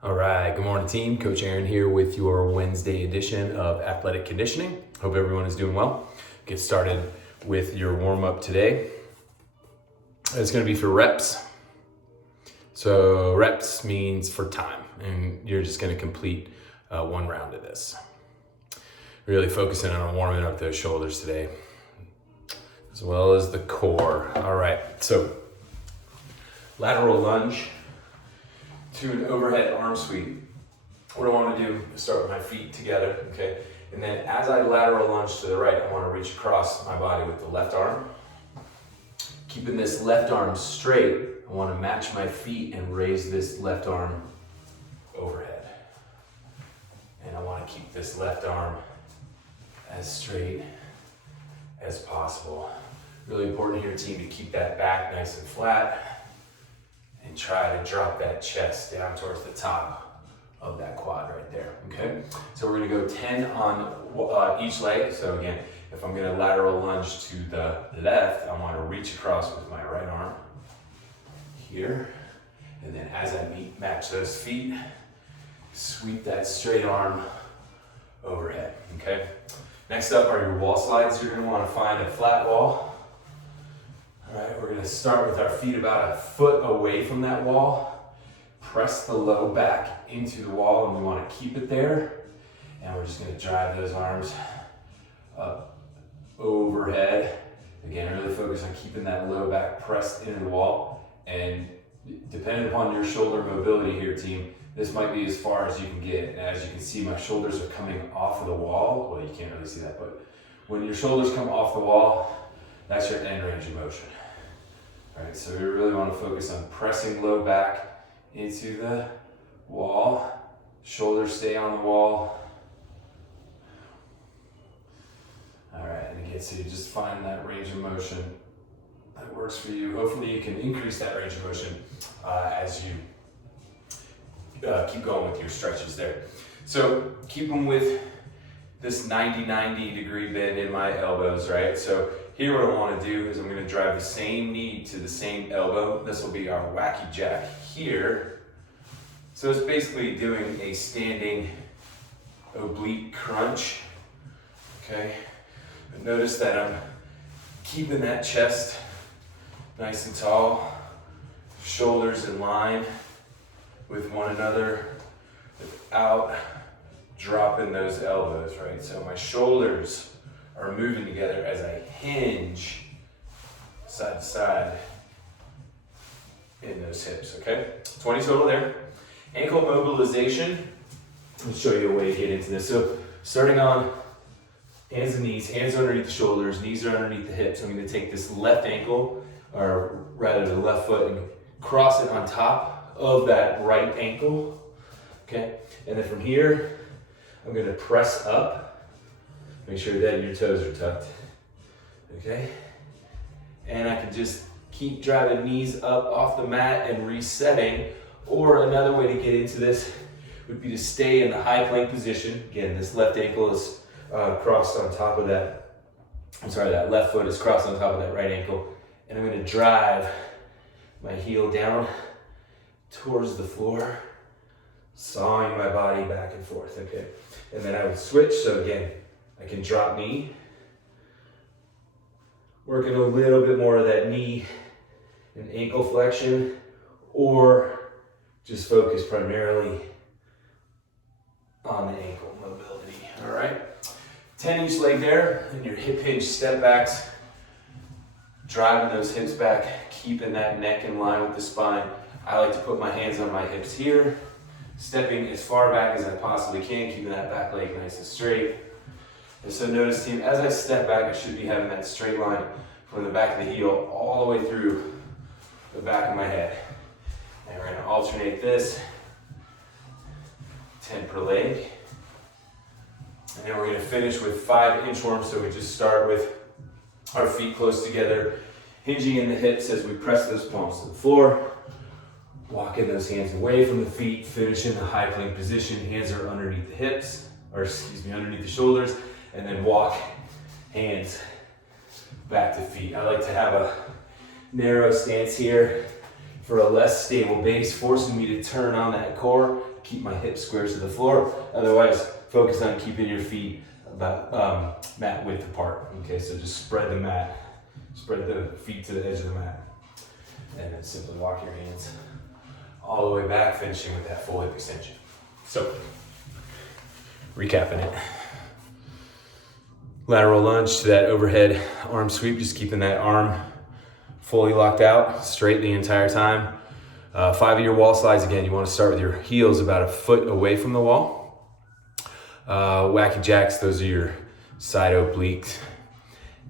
All right, good morning team. Coach Aaron here with your Wednesday edition of Athletic Conditioning. Hope everyone is doing well. Get started with your warm-up today. It's gonna be for reps. So reps means for time, and you're just gonna complete one round of this. Really focusing on warming up those shoulders today, as well as the core. All right, so lateral lunge to an overhead arm sweep. What I want to do is start with my feet together, okay? And then as I lateral lunge to the right, I want to reach across my body with the left arm. Keeping this left arm straight, I want to match my feet and raise this left arm overhead. And I want to keep this left arm as straight as possible. Really important here, team, to keep that back nice and flat. And try to drop that chest down towards the top of that quad right there, okay? So we're gonna go 10 on each leg. So again, if I'm gonna lateral lunge to the left, I wanna reach across with my right arm here. And then as I match those feet, sweep that straight arm overhead, okay? Next up are your wall slides. You're gonna wanna find a flat wall. All right, we're gonna start with our feet about a foot away from that wall. Press the low back into the wall, and we wanna keep it there. And we're just gonna drive those arms up overhead. Again, really focus on keeping that low back pressed into the wall. And depending upon your shoulder mobility here, team, this might be as far as you can get. And as you can see, my shoulders are coming off of the wall. Well, you can't really see that, but when your shoulders come off the wall, that's your end range of motion. All right, so we really want to focus on pressing low back into the wall. Shoulders stay on the wall. All right, and again, so you just find that range of motion that works for you. Hopefully you can increase that range of motion as you keep going with your stretches there. So keep them with this 90 degree bend in my elbows, right? So here what I want to do is I'm going to drive the same knee to the same elbow. This will be our wacky jack here. So it's basically doing a standing oblique crunch, okay? But notice that I'm keeping that chest nice and tall, shoulders in line with one another without dropping those elbows, right? So my shoulders are moving together as I hinge side to side in those hips, okay? 20 total there. Ankle mobilization. Let me show you a way to get into this. So starting on hands and knees, hands are underneath the shoulders, knees are underneath the hips. I'm gonna take this left ankle, or rather the left foot, and cross it on top of that right ankle, okay? And then from here, I'm gonna press up. Make sure that your toes are tucked, okay? And I can just keep driving knees up off the mat and resetting. Or another way to get into this would be to stay in the high plank position. Again, this left ankle is crossed on top of that. That left foot is crossed on top of that right ankle. And I'm gonna drive my heel down towards the floor, sawing my body back and forth, okay? And then I would switch, so again, I can drop knee, working a little bit more of that knee and ankle flexion, or just focus primarily on the ankle mobility, all right? 10 each leg there, and your hip hinge step backs, driving those hips back, keeping that neck in line with the spine. I like to put my hands on my hips here, stepping as far back as I possibly can, keeping that back leg nice and straight. And so notice, team, as I step back, I should be having that straight line from the back of the heel all the way through the back of my head. And we're gonna alternate this, 10 per leg. And then we're gonna finish with 5 inchworms. So we just start with our feet close together, hinging in the hips as we press those palms to the floor, walking those hands away from the feet, finish in the high plank position. Hands are underneath the hips, underneath the shoulders, and then walk hands back to feet. I like to have a narrow stance here for a less stable base, forcing me to turn on that core, keep my hips square to the floor. Otherwise, focus on keeping your feet about mat width apart. Okay, so just spread the mat, spread the feet to the edge of the mat. And then simply walk your hands all the way back, finishing with that full hip extension. So, recapping it. Lateral lunge to that overhead arm sweep, just keeping that arm fully locked out, straight the entire time. 5 of your wall slides, again, you want to start with your heels about a foot away from the wall. Wacky jacks, those are your side obliques.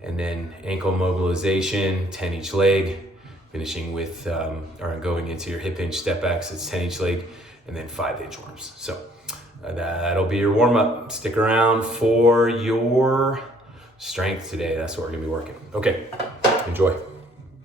And then ankle mobilization, 10 each leg, finishing with, or going into your hip hinge step backs, it's 10 each leg, and then 5 inchworms. So that'll be your warm up. Stick around for your strength today. That's what we're gonna be working. Okay, enjoy.